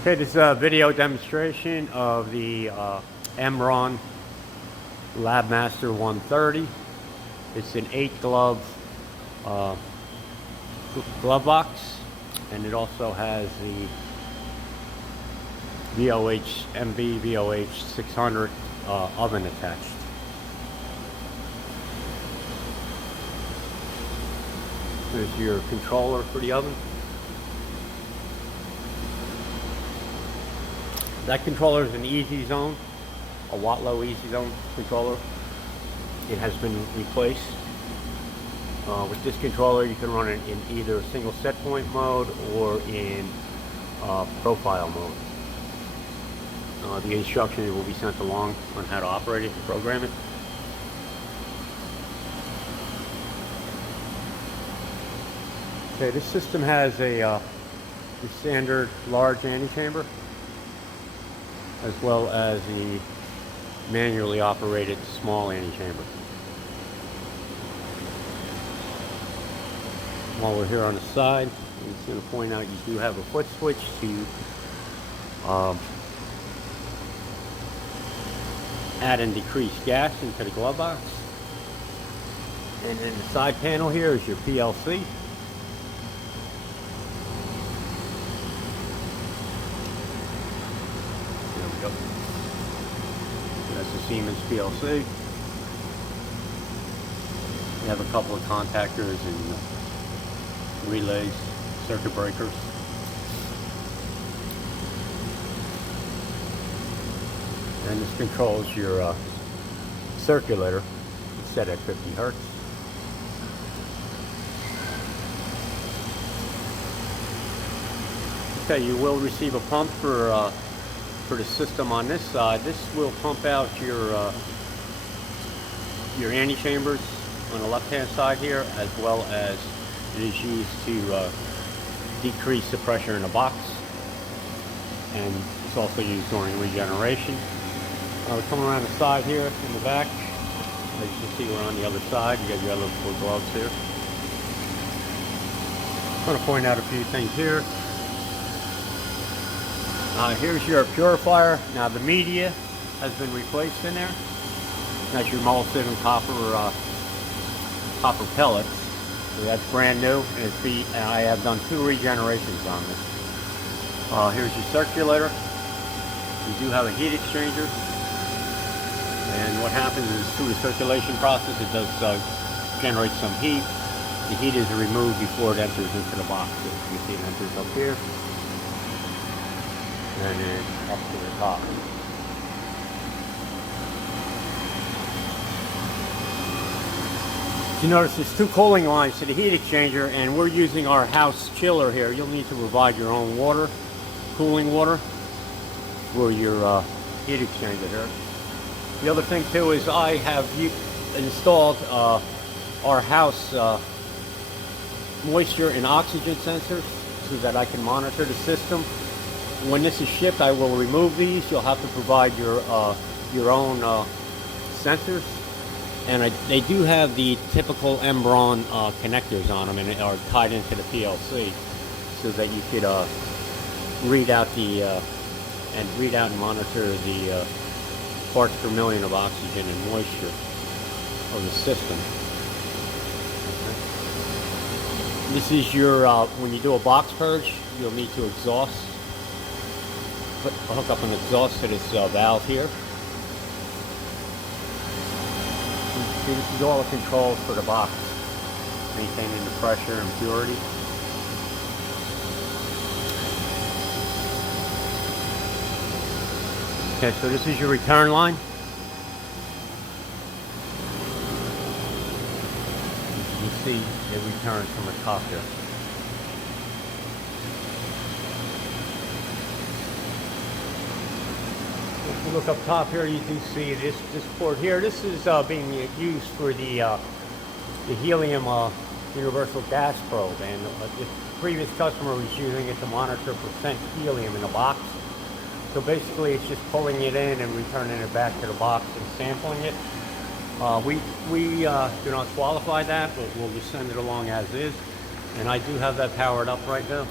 Okay, this is a video demonstration of the Mbraun Labmaster 130. It's an 8-glove glove box, and it also has the VOH600 oven attached. There's your controller for the oven. That controller is an easy zone, a watt-low easy zone controller. It has been replaced. With this controller, you can run it in either single set point mode or in profile mode. The instructions will be sent along on how to operate it and program it. Okay, this system has a standard large antechamber, as well as the manually operated small antechamber. While we're here on the side, I'm just going to point out you do have a foot switch to add and decrease gas into the glove box. And then the side panel here is your PLC. There we go. That's the Siemens PLC. We have a couple of contactors and relays, circuit breakers. And this controls your circulator. It's set at 50 Hertz. Okay, you will receive a pump for the system on this side. This will pump out your antechambers on the left-hand side here, as well as it is used to decrease the pressure in the box, and it's also used during regeneration. We're coming around the side here in the back. As you can see, we're on the other side. You got your other four gloves here. I'm going to point out a few things here. Here's your purifier. Now the media has been replaced in there. That's your molten copper pellets. So that's brand new, and I have done 2 regenerations on this. Here's your circulator. You do have a heat exchanger, and what happens is through the circulation process it does generate some heat. The heat is removed before it enters into the box. So you can see it enters up here and then up to the top. You notice there's 2 cooling lines to the heat exchanger, and we're using our house chiller here. You'll need to provide your own water, cooling water, for your heat exchanger here. The other thing too is I have installed our house moisture and oxygen sensors so that I can monitor the system. When this is shipped, I will remove these. You'll have to provide your own sensors. And they do have the typical Mbraun connectors on them, and are tied into the PLC, so that you could read out and monitor the parts per million of oxygen and moisture of the system. Okay. This is your when you do a box purge, you'll need to exhaust. Hook up an exhaust to this valve here. This is all the controls for the box, maintaining the pressure and purity. Okay, so this is your return line. You can see it returns from the top here. If you look up top here, you can see this port here. This is being used for the helium universal gas probe, and the previous customer was using it to monitor percent helium in the box. So basically, it's just pulling it in and returning it back to the box and sampling it. We do not qualify that, but we'll just send it along as is. And I do have that powered up right now.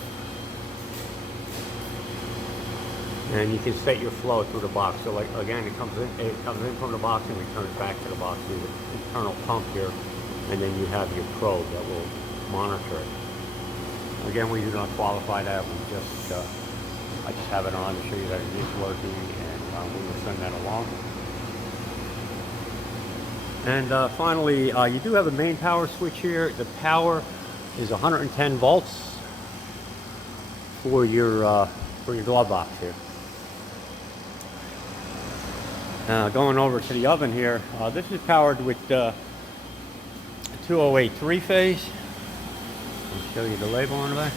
and you can set your flow through the box. So like again, it comes in from the box and returns back to the box through the internal pump here, and then you have your probe that will monitor it. Again, we do not qualify that. We just I just have it on to show you that it is working, and we will send that along. And finally, you do have a main power switch here. The power is 110 volts for your glove box here. Going over to the oven here, this is powered with 208 three-phase. I'll show you the label on the back.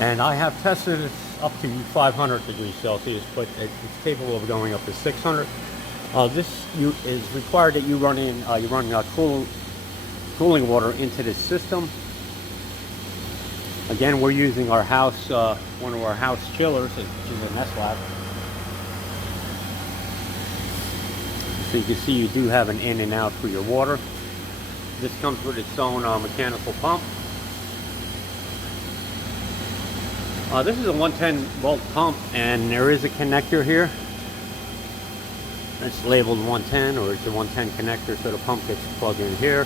And I have tested this up to 500 degrees Celsius, but it's capable of going up to 600. This is required that you run cooling water into this system. Again, we're using our house, one of our house chillers, which is a Nest Lab. So you can see you do have an in and out for your water. This comes with its own mechanical pump. This is a 110 volt pump, and there is a connector here. It's labeled 110, or it's a 110 connector, so the pump gets plugged in here.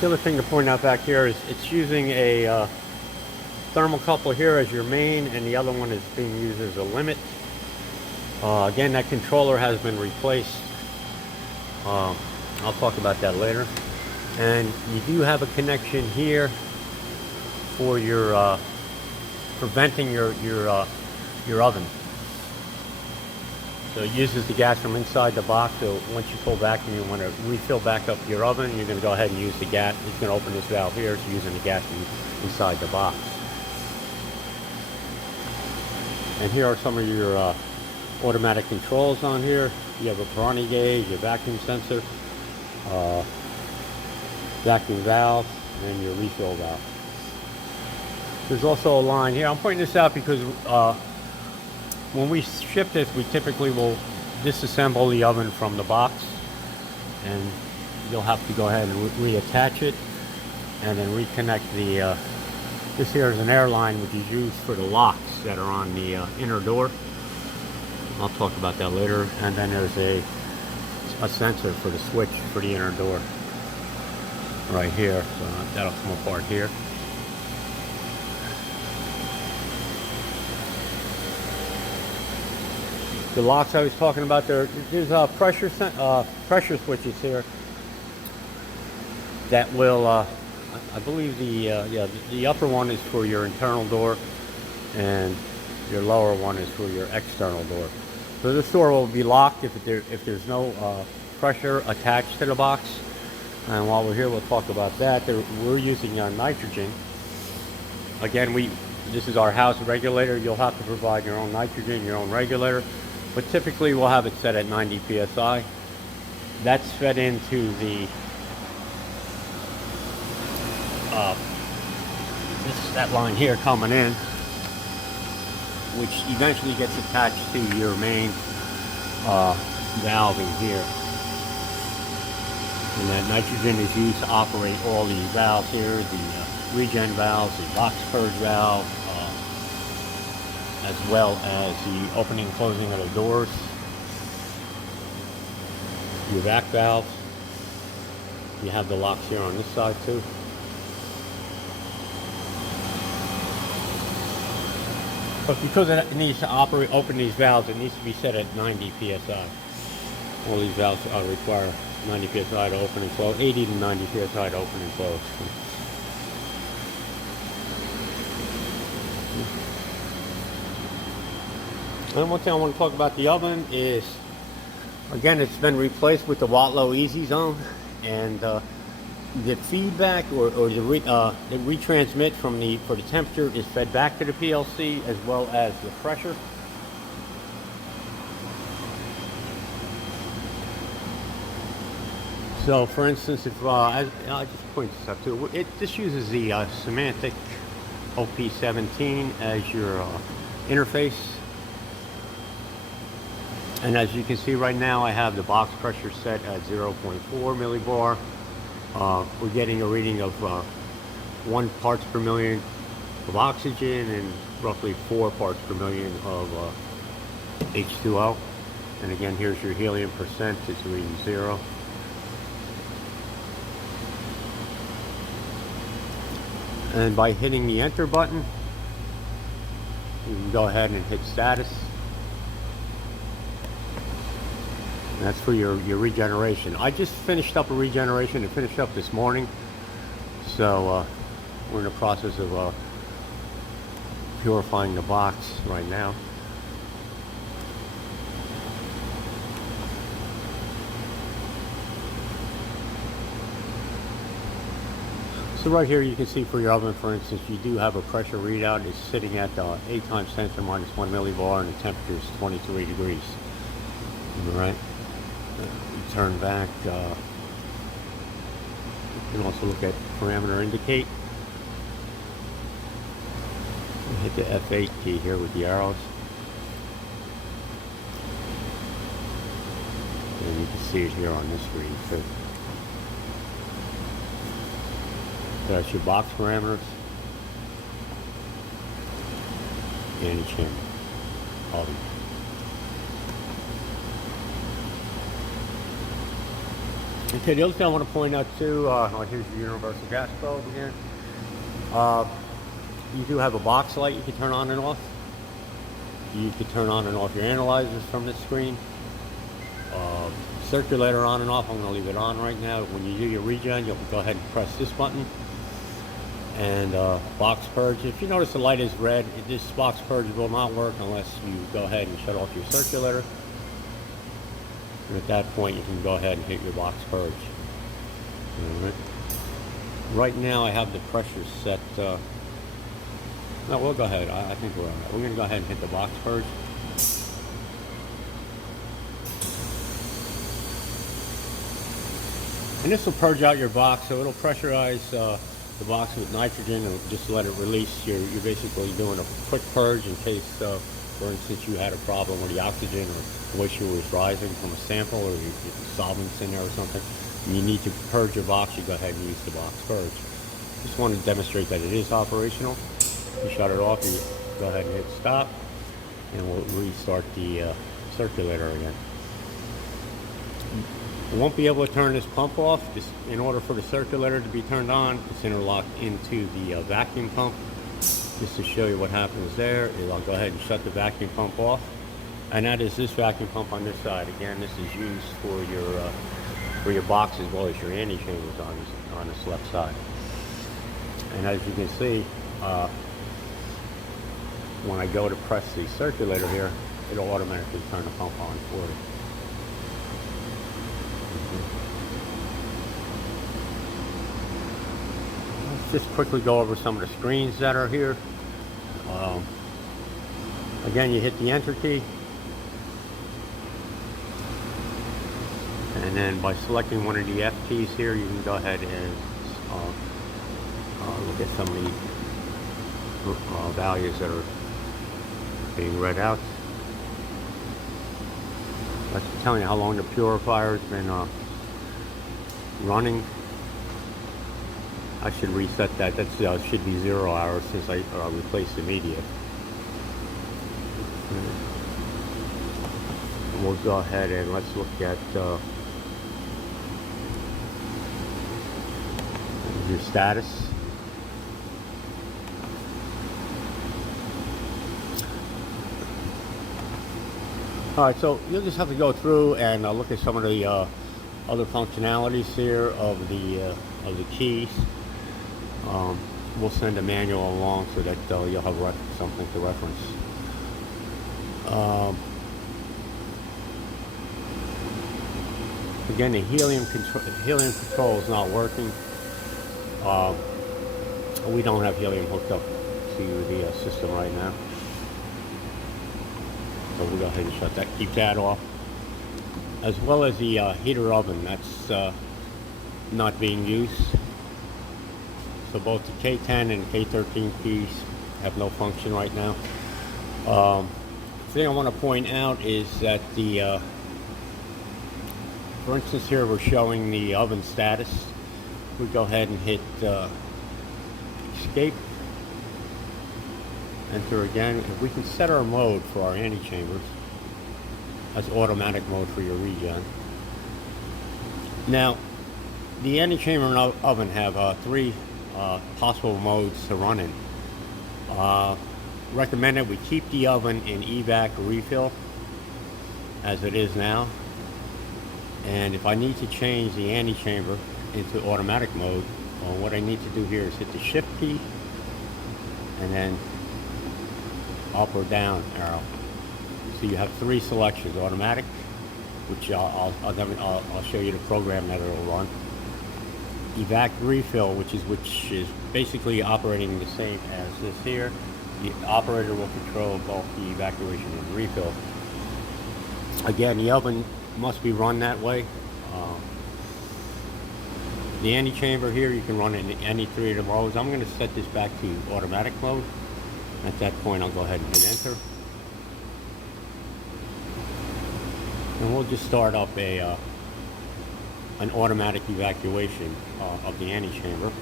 The other thing to point out back here is it's using a thermocouple here as your main, and the other one is being used as a limit. Again, that controller has been replaced. I'll talk about that later. And you do have a connection here for your preventing your oven. So it uses the gas from inside the box. So once you pull back and you want to refill back up your oven, you're going to go ahead and use the gas. It's going to open this valve here. It's using the gas inside the box. And here are some of your automatic controls on here. You have a Mbraun gauge, a vacuum sensor, vacuum valve, and your refill valve. There's also a line here. I'm pointing this out because when we ship this, we typically will disassemble the oven from the box, and you'll have to go ahead and reattach it and then reconnect the this here is an air line which is used for the locks that are on the inner door. I'll talk about that later. And then there's a sensor for the switch for the inner door right here, so that'll come apart here. The locks I was talking about, there's pressure switches here that will I believe the upper one is for your internal door, and your lower one is for your external door. So this door will be locked if there's no pressure attached to the box. And while we're here, we'll talk about that. We're using nitrogen. Again, this is our house regulator. You'll have to provide your own nitrogen, your own regulator, but typically we'll have it set at 90 psi. That's fed into the that line here coming in, which eventually gets attached to your main valve in here. And that nitrogen is used to operate all these valves here, the regen valves, the box purge valve, as well as the opening and closing of the doors, your vac valves. You have the locks here on this side too. But because it needs to open these valves, it needs to be set at 90 psi. All these valves require 90 psi to open and close, 80 to 90 psi to open and close. And one thing I want to talk about the oven is, again, it's been replaced with the Watlow Easy Zone, and the feedback or the retransmit for the temperature is fed back to the PLC, as well as the pressure. So, for instance, if I'll just point this up too. This uses the Semantic OP17 as your interface. And as you can see right now, I have the box pressure set at 0.4 millibar. We're getting a reading of 1 parts per million of oxygen and roughly 4 parts per million of H2O. And again, here's your helium percent. It's reading 0. And by hitting the enter button, you can go ahead and hit status. And that's for your regeneration. I just finished up a regeneration. It finished up this morning. So we're in the process of purifying the box right now. So right here you can see for your oven, for instance, you do have a pressure readout. It's sitting at 8 times 10 to the minus 1 millibar, and the temperature is 23 degrees. All right. You turn back. You can also look at parameter indicate. You hit the F8 key here with the arrows. And you can see it here on this screen too. That's your box parameters and each channel. All of them. Okay, the other thing I want to point out too, here's your universal gas probe again. You do have a box light you can turn on and off. You can turn on and off your analyzers from this screen. Circulator on and off, I'm going to leave it on right now. When you do your regen, you'll go ahead and press this button. And box purge, if you notice the light is red, this box purge will not work unless you go ahead and shut off your circulator. And at that point you can go ahead and hit your box purge. Right now I have the pressure set, no, we'll go ahead, I think we're on that. We're going to go ahead and hit the box purge. And this will purge out your box, so it'll pressurize the box with nitrogen and just let it release. You're basically doing a quick purge in case, for instance, you had a problem with the oxygen or moisture was rising from a sample, or you solvents in there or something. And you need to purge your box, you go ahead and use the box purge. Just want to demonstrate that it is operational. You shut it off, you go ahead and hit stop, and we'll restart the circulator again. You won't be able to turn this pump off. Just in order for the circulator to be turned on, it's interlocked into the vacuum pump. Just to show you what happens there, I'll go ahead and shut the vacuum pump off. And that is this vacuum pump on this side. Again, this is used for your box as well as your anti-chambers on this left side. And as you can see, when I go to press the circulator here, it'll automatically turn the pump on for you. Let's just quickly go over some of the screens that are here. Again, you hit the enter key, and then by selecting one of the F keys here, you can go ahead and look at some of the values that are being read out. That's telling you how long the purifier has been running. I should reset that. That should be 0 hours since I replaced the media. And we'll go ahead and let's look at your status. All right, so you'll just have to go through and look at some of the other functionalities here of the keys. We'll send a manual along so that you'll have something to reference. Again, the helium control is not working. We don't have helium hooked up to the system right now. So we'll go ahead and shut that, keep that off. As well as the heater oven, that's not being used. So both the K10 and K13 keys have no function right now. thing I want to point out is that the, for instance, here we're showing the oven status. We go ahead and hit escape. Enter again. If we can set our mode for our anti-chambers as automatic mode for your regen. Now, the anti-chamber oven have 3 possible modes to run in. Recommended we keep the oven in evac refill as it is now. And if I need to change the anti-chamber into automatic mode, well, what I need to do here is hit the shift key and then up or down arrow. So you have 3 selections: automatic, which I'll show you the program that it'll run; evac refill, which is basically operating the same as this here. The operator will control both the evacuation and refill. Again, the oven must be run that way. The anti-chamber here, you can run it in any 3 of the modes. I'm going to set this back to automatic mode. At that point, I'll go ahead and hit enter. And we'll just start up an automatic evacuation of the anti-chamber.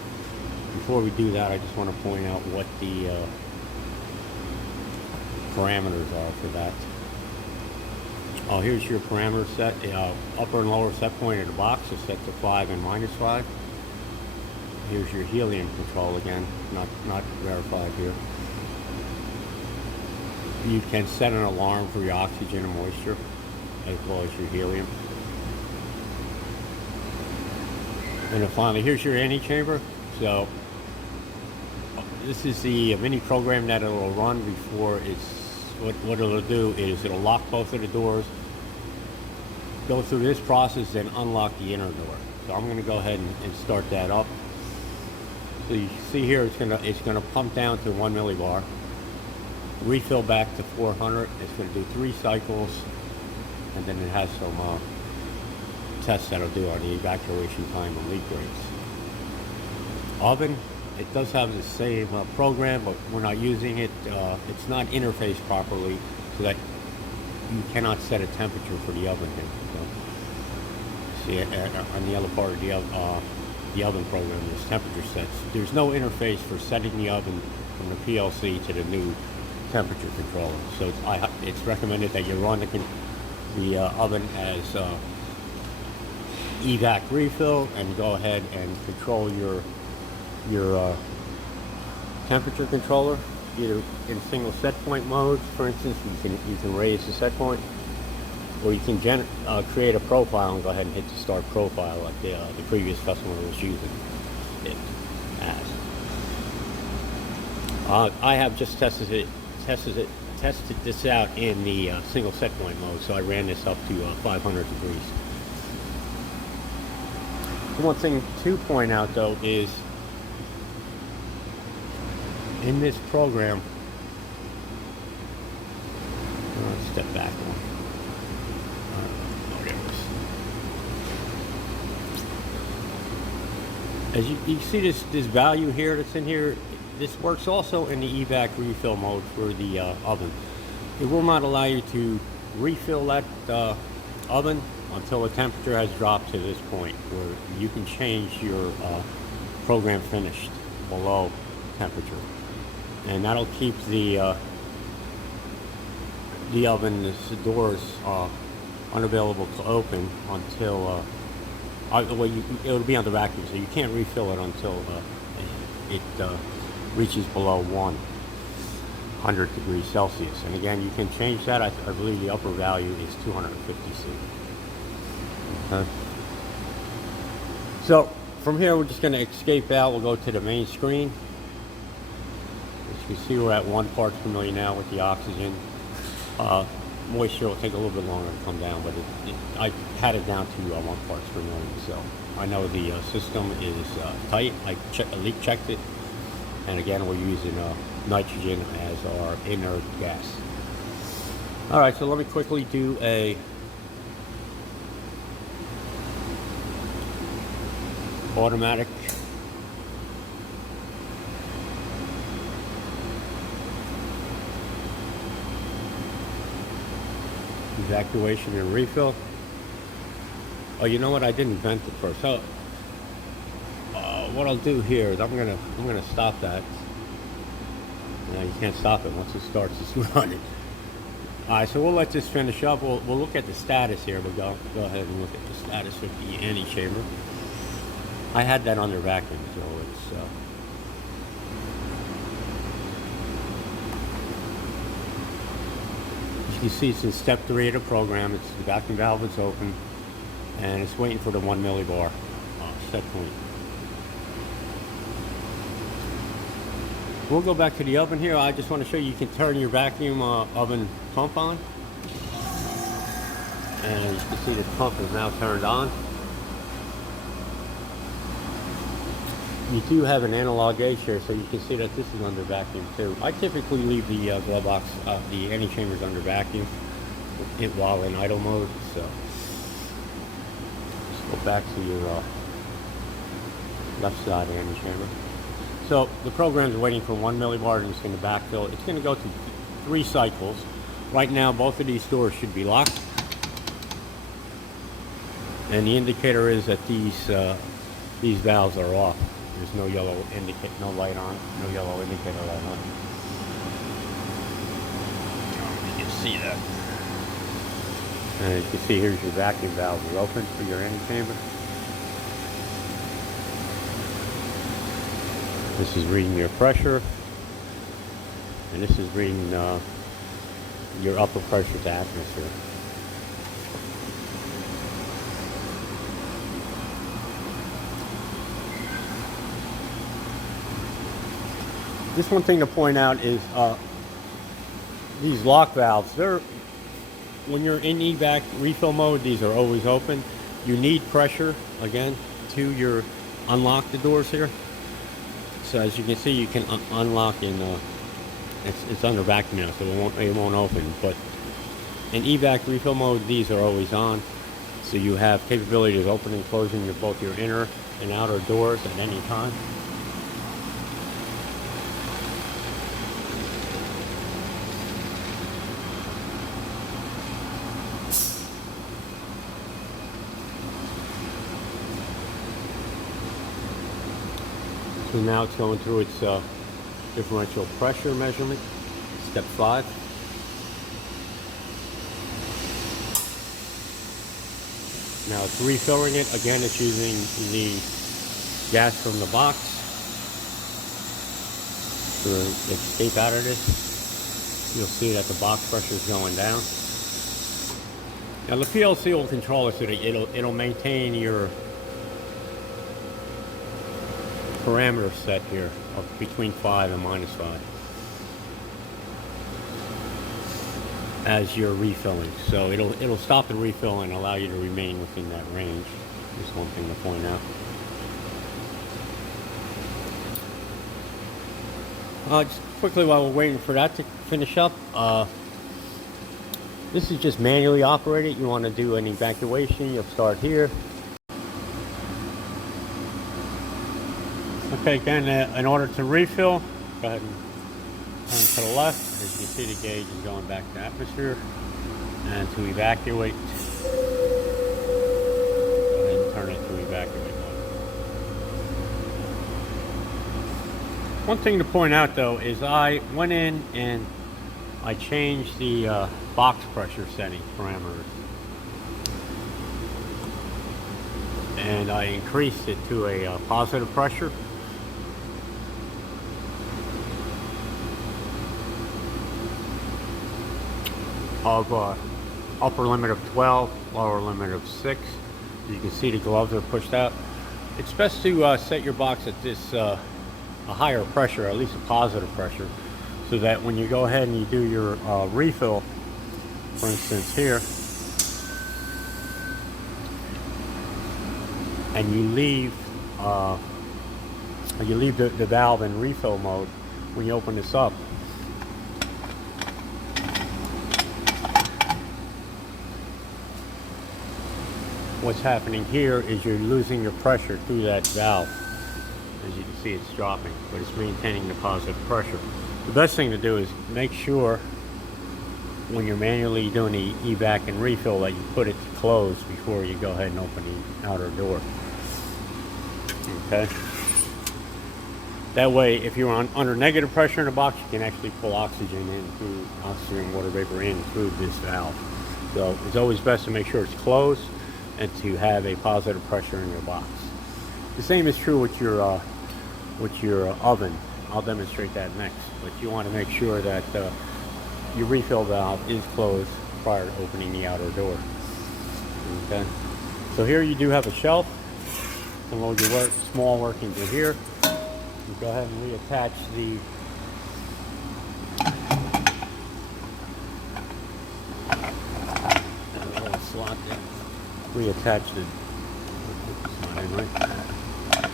Before we do that, I just want to point out what the parameters are for that. Here's your parameter set. Upper and lower set point of the box is set to 5 and -5. Here's your helium control again, not verified here. You can set an alarm for your oxygen and moisture, as well as your helium. And then finally, here's your anti-chamber. So this is the mini program that it'll run before it's. What it'll do is it'll lock both of the doors, go through this process, then unlock the inner door. So I'm going to go ahead and start that up. So you see here, it's gonna pump down to 1 millibar, refill back to 400. It's going to do 3 cycles, and then it has some tests that'll do on the evacuation time and leak rates. Oven, it does have the same program, but we're not using it. It's not interfaced properly, so that you cannot set a temperature for the oven here. So, see, on the other part of the oven program, there's temperature sets. There's no interface for setting the oven from the PLC to the new temperature controller. So it's recommended that you run the oven as evac refill, and go ahead and control your temperature controller either in single set point mode. For instance, you can raise the set point, or you can create a profile and go ahead and hit the start profile like the previous customer was using it as. I have just tested this out in the single set point mode, so I ran this up to 500 degrees. One thing to point out though is, in this program, let's step back one. As you see this value here that's in here, this works also in the evac refill mode for the oven. It will not allow you to refill that oven until the temperature has dropped to this point where you can change your program finished below temperature. And that'll keep the oven, the doors unavailable to open until it'll be on the vacuum, so you can't refill it until it reaches below 100 degrees Celsius. And again, you can change that. I believe the upper value is 250 C. Okay. So from here, we're just going to escape out. We'll go to the main screen. As you can see, we're at 1 parts per million now with the oxygen. Moisture will take a little bit longer to come down, but I had it down to 1 parts per million. So I know the system is tight. I leak checked it, and again, we're using nitrogen as our inert gas. All right, so let me quickly do a automatic evacuation and refill. Oh, you know what? I didn't vent it first. So what I'll do here is I'm gonna stop that. Now you can't stop it once it starts. It's running. All right, so we'll let this finish up. We'll look at the status here. We'll go ahead and look at the status of the antechamber. I had that under vacuum, so it's you see it's in step 3 of the program. It's the vacuum valve is open, and it's waiting for the 1 millibar set point. We'll go back to the oven here. I just want to show you can turn your vacuum oven pump on. And you can see the pump is now turned on. You do have an analog gauge here, so you can see that this is under vacuum too. I typically leave the glove box, the antechambers under vacuum while in idle mode. So let's go back to your left side antechamber. So the program is waiting for 1 millibar, and it's going to backfill. It's going to go through 3 cycles. Right now, both of these doors should be locked, and the indicator is that these valves are off. There's no yellow indicator, no light on it, no yellow indicator light on it. You can see that. And you can see here's your vacuum valve is open for your antechamber. This is reading your pressure, and this is reading your upper pressure to atmosphere. Just one thing to point out is these lock valves, when you're in evac refill mode, these are always open. You need pressure, again, to unlock the doors here. So as you can see, you can unlock it's under vacuum now, so it won't open. But in evac refill mode, these are always on. So you have capability of opening and closing both your inner and outer doors at any time. So now it's going through its differential pressure measurement, step 5. Now it's refilling it. Again, it's using the gas from the box to escape out of this. You'll see that the box pressure is going down. Now the PLC will control it so that it'll maintain your parameter set here of between 5 and -5 as you're refilling. So it'll stop the refill and allow you to remain within that range. Just one thing to point out. Just quickly while we're waiting for that to finish up, this is just manually operated. You want to do an evacuation, you'll start here. Okay, again, in order to refill, go ahead and turn to the left. As you can see, the gauge is going back to atmosphere. And to evacuate, go ahead and turn it to evacuate mode. One thing to point out though is I went in and I changed the box pressure setting parameters. And I increased it to a positive pressure. Of upper limit of 12, lower limit of 6. You can see the gloves are pushed out. It's best to set your box at this a higher pressure, at least a positive pressure, so that when you go ahead and you do your refill, for instance here, and you leave the valve in refill mode, when you open this up, what's happening here is you're losing your pressure through that valve. As you can see, it's dropping, but it's maintaining the positive pressure. The best thing to do is make sure when you're manually doing the evac and refill, that you put it to close before you go ahead and open the outer door. Okay. That way, if you're under negative pressure in the box, you can actually pull oxygen and water vapor in through this valve. So it's always best to make sure it's closed and to have a positive pressure in your box. The same is true with your oven. I'll demonstrate that next. But you want to make sure that your refill valve is closed prior to opening the outer door. Okay. So here you do have a shelf to load your small workings in here. You go ahead and reattach the little slot there. Reattach the.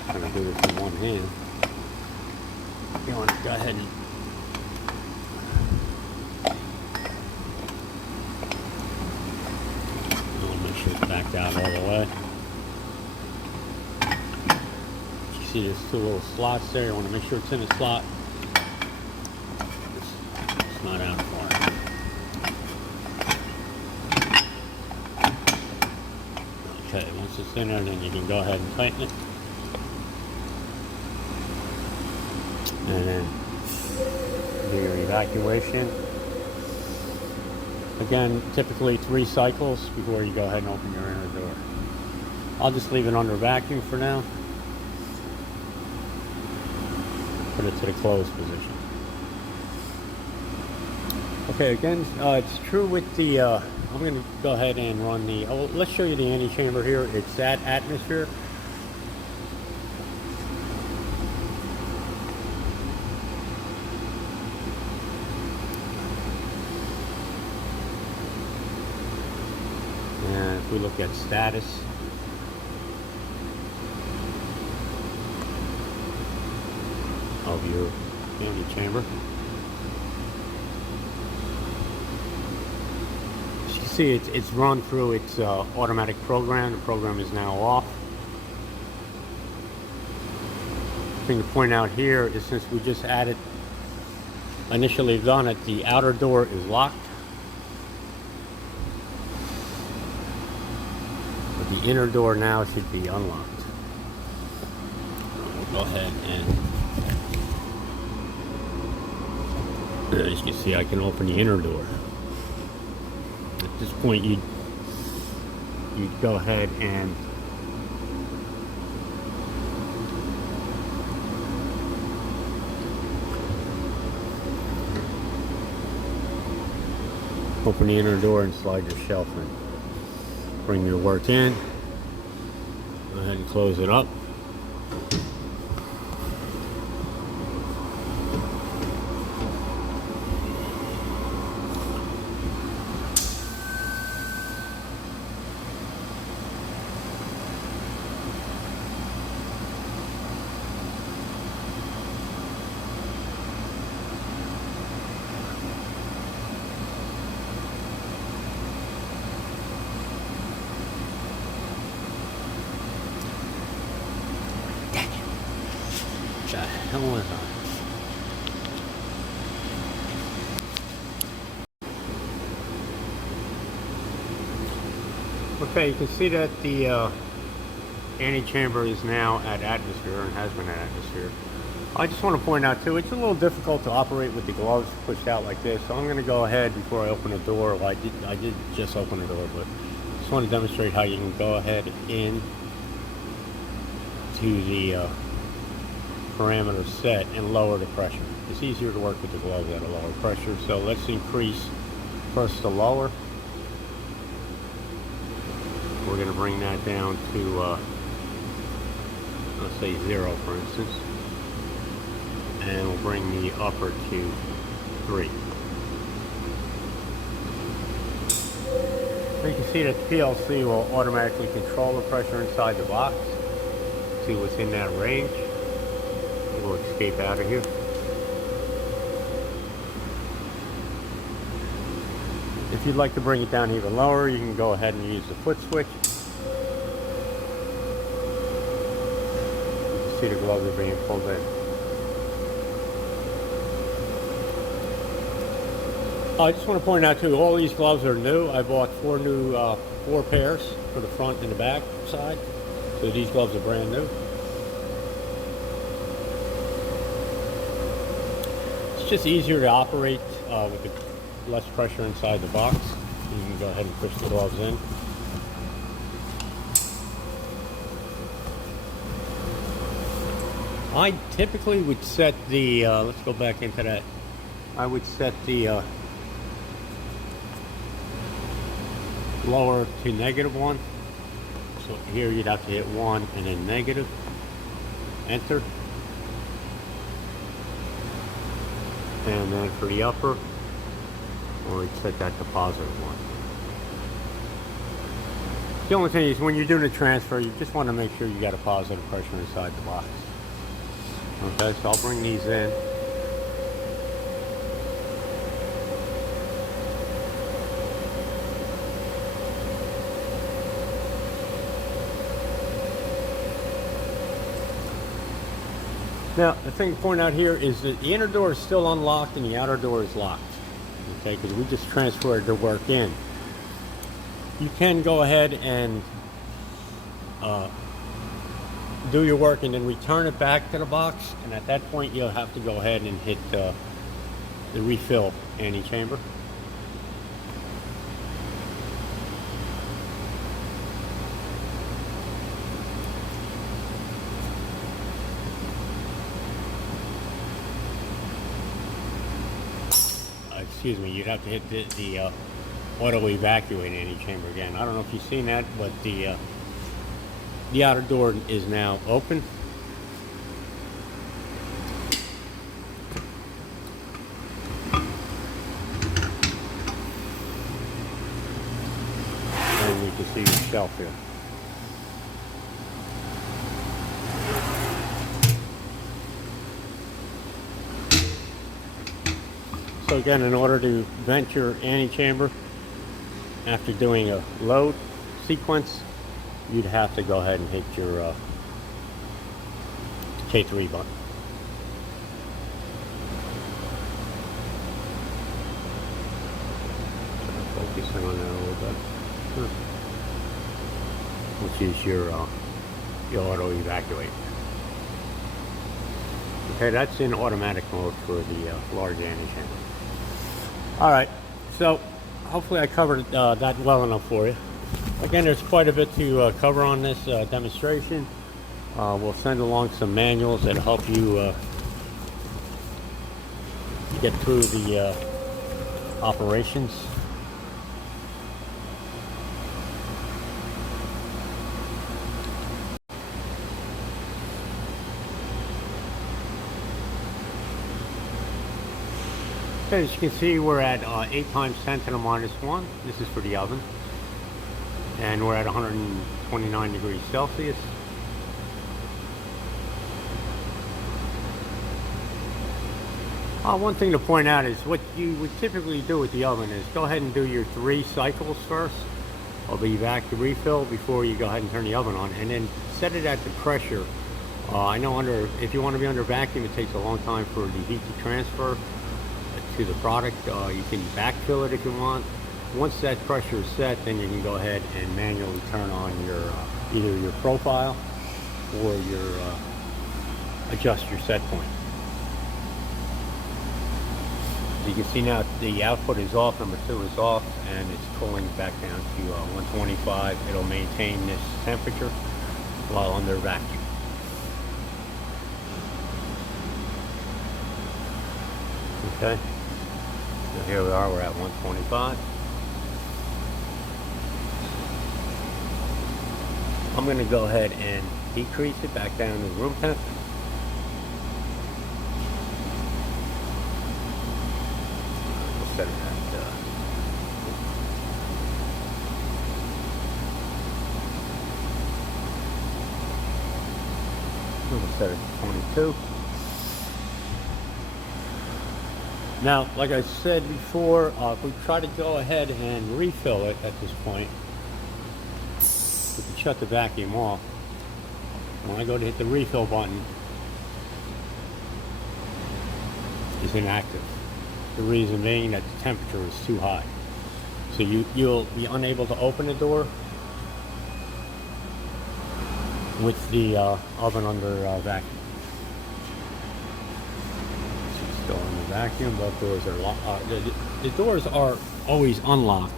I'm going to do this in one hand. You want to go ahead and make sure it's backed out all the way. You see there's two little slots there. You want to make sure it's in a slot. It's not out far. Okay, once it's in there, then you can go ahead and tighten it. And then do your evacuation. Again, typically 3 cycles before you go ahead and open your inner door. I'll just leave it under vacuum for now. Put it to the closed position. Okay, again, it's true with the, I'm going to go ahead and run the, let's show you the antechamber here. It's at atmosphere. And if we look at status, of your antechamber, as you can see, it's run through its automatic program. The program is now off. The thing to point out here is, since we just added, initially done it, the outer door is locked. The inner door now should be unlocked. We'll go ahead and, as you can see, I can open the inner door. At this point, you'd go ahead and open the inner door and slide your shelf in. Bring your work in. Go ahead and close it up. Okay, you can see that the antechamber is now at atmosphere and has been at atmosphere. I just want to point out too, it's a little difficult to operate with the gloves pushed out like this, so I'm going to go ahead before I open the door. Well, I did just open the door, but I just want to demonstrate how you can go ahead in to the parameter set and lower the pressure. It's easier to work with the gloves at a lower pressure, so let's increase first the lower. We're going to bring that down to, let's say 0 for instance, and we'll bring the upper to 3. So you can see that the PLC will automatically control the pressure inside the box. See what's in that range. We'll escape out of here. If you'd like to bring it down even lower, you can go ahead and use the foot switch. You can see the gloves are being pulled in. I just want to point out too, all these gloves are new. I bought four pairs for the front and the back side. So these gloves are brand new. It's just easier to operate with the less pressure inside the box. You can go ahead and push the gloves in. I typically would set the, let's go back into that. I would set the lower to -1. So here you'd have to hit 1 and then negative. Enter. And then for the upper, we'd set that to +1. The only thing is when you're doing a transfer, you just want to make sure you got a positive pressure inside the box. Okay, so I'll bring these in. Now, the thing to point out here is that the inner door is still unlocked and the outer door is locked. Okay, because we just transferred the work in. You can go ahead and do your work and then return it back to the box, and at that point you'll have to go ahead and hit the refill anti-chamber. Excuse me, you'd have to hit the auto evacuate anti-chamber again. I don't know if you've seen that, but the outer door is now open. And you can see the shelf here. So again, in order to vent your anti-chamber after doing a load sequence, you'd have to go ahead and hit your K3 button. Focusing on that a little bit. Which is your auto evacuate. Okay, that's in automatic mode for the large anti-chamber. All right, so hopefully I covered that well enough for you. Again, there's quite a bit to cover on this demonstration. We'll send along some manuals that help you get through the operations. As you can see, we're at 8 times 10 to the -1. This is for the oven. And we're at 129 degrees Celsius. One thing to point out is what you would typically do with the oven is go ahead and do your 3 cycles first of the refill before you go ahead and turn the oven on, and then set it at the pressure. I know if you want to be under vacuum, it takes a long time for the heat to transfer to the product. You can backfill it if you want. Once that pressure is set, then you can go ahead and manually turn on your either your profile or your adjust your set point. You can see now the output is off, number 2 is off, and it's cooling back down to 125. It'll maintain this temperature while under vacuum. Okay, so here we are, we're at 125. I'm going to go ahead and decrease it back down to room temp. We'll set it at we'll set it to 22. Now, like I said before, if we try to go ahead and refill it at this point, we can shut the vacuum off. When I go to hit the refill button, it's inactive. The reason being that the temperature is too high. So you'll be unable to open the door with the oven under vacuum. It's still in the vacuum. Both doors are locked. The doors are always unlocked,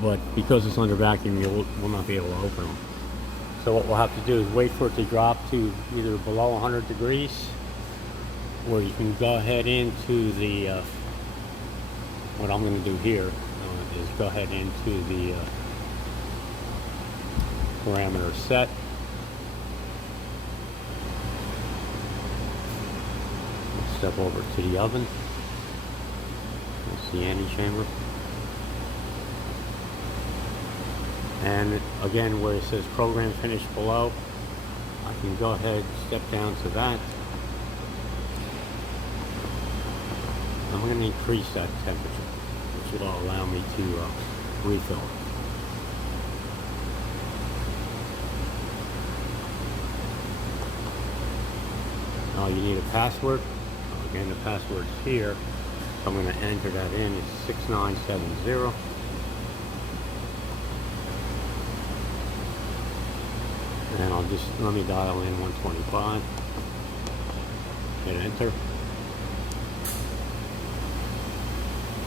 but because it's under vacuum, you will not be able to open them. So what we'll have to do is wait for it to drop to either below 100 degrees, or you can go ahead into the what I'm going to do here is go ahead into the parameter set. Step over to the oven. It's the antechamber. And again, where it says program finished below, I can go ahead, step down to that. I'm going to increase that temperature, which will allow me to refill. Now you need a password. Again, the password is here. So I'm going to enter that in. It's 6970. And let me dial in 125. Hit enter.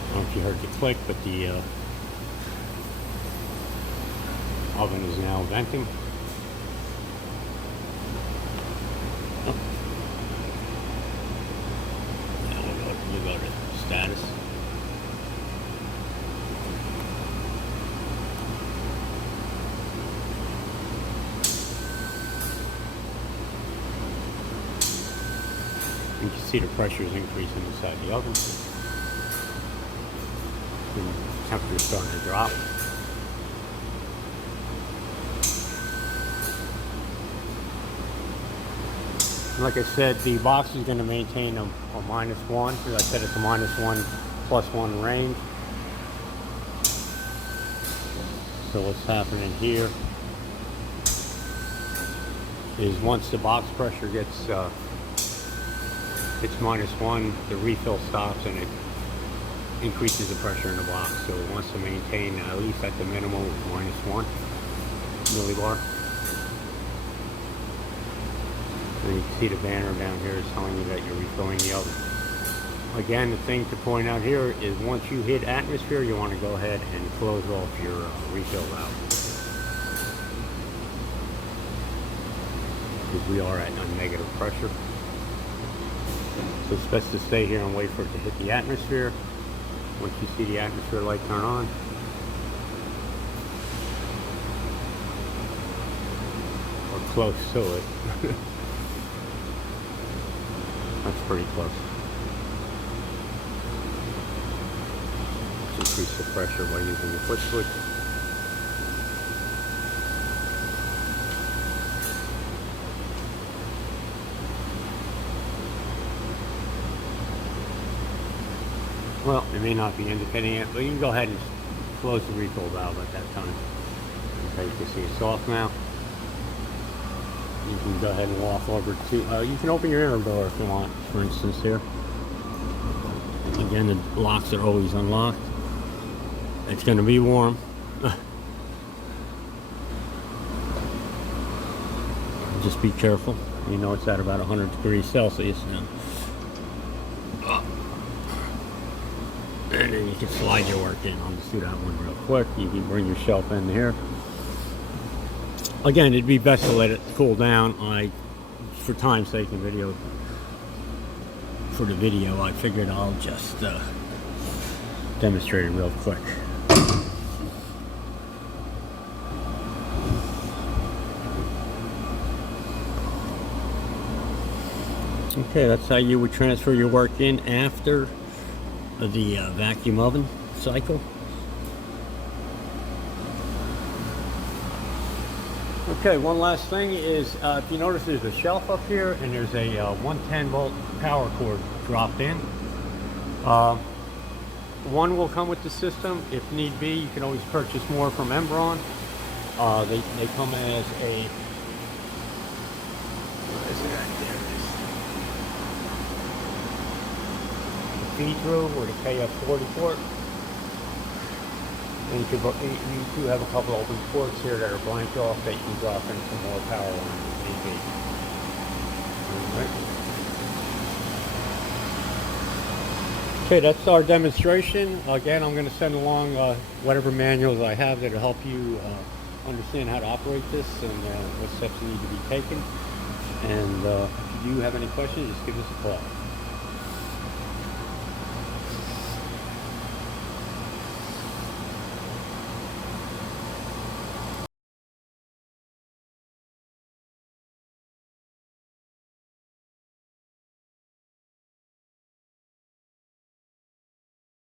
I don't know if you heard the click, but the oven is now venting. Oh. Now we'll go to status. You can see the pressure is increasing inside the oven. And the temperature is starting to drop. Like I said, the box is going to maintain a -1. As I said, it's a -1 +1 range. So what's happening here is once the box pressure gets it's -1, the refill stops and it increases the pressure in the box. So it wants to maintain at least at the minimum -1 millibar. And you can see the banner down here is telling you that you're refilling the oven. Again, the thing to point out here is once you hit atmosphere, you want to go ahead and close off your refill valve. Because we are at a negative pressure. So it's best to stay here and wait for it to hit the atmosphere. Once you see the atmosphere light turn on, or close to it. That's pretty close. Let's increase the pressure by using the foot switch. Well, it may not be indicating it, but you can go ahead and close the refill valve at that time. Okay, you can see it's off now. You can go ahead and walk over to, you can open your inner door if you want, for instance here. Again, the locks are always unlocked. It's going to be warm. Just be careful. You know it's at about 100 degrees Celsius now. And then you can slide your work in. I'll just do that one real quick. You can bring your shelf in here. Again, it'd be best to let it cool down. For time's sake and for the video, I figured I'll just demonstrate it real quick. Okay, that's how you would transfer your work in after the vacuum oven cycle. Okay, one last thing is if you notice there's a shelf up here and there's a 110 volt power cord dropped in. One will come with the system. If need be, you can always purchase more from Mbraun. They come as a, where is it at? There through with a KF40 port. And you do have a couple open ports here that are blanked off that you can drop in some more power lines if need be. Alright. Okay, that's our demonstration. Again, I'm going to send along whatever manuals I have that will help you understand how to operate this and what steps need to be taken. And if you do have any questions, just give us a call.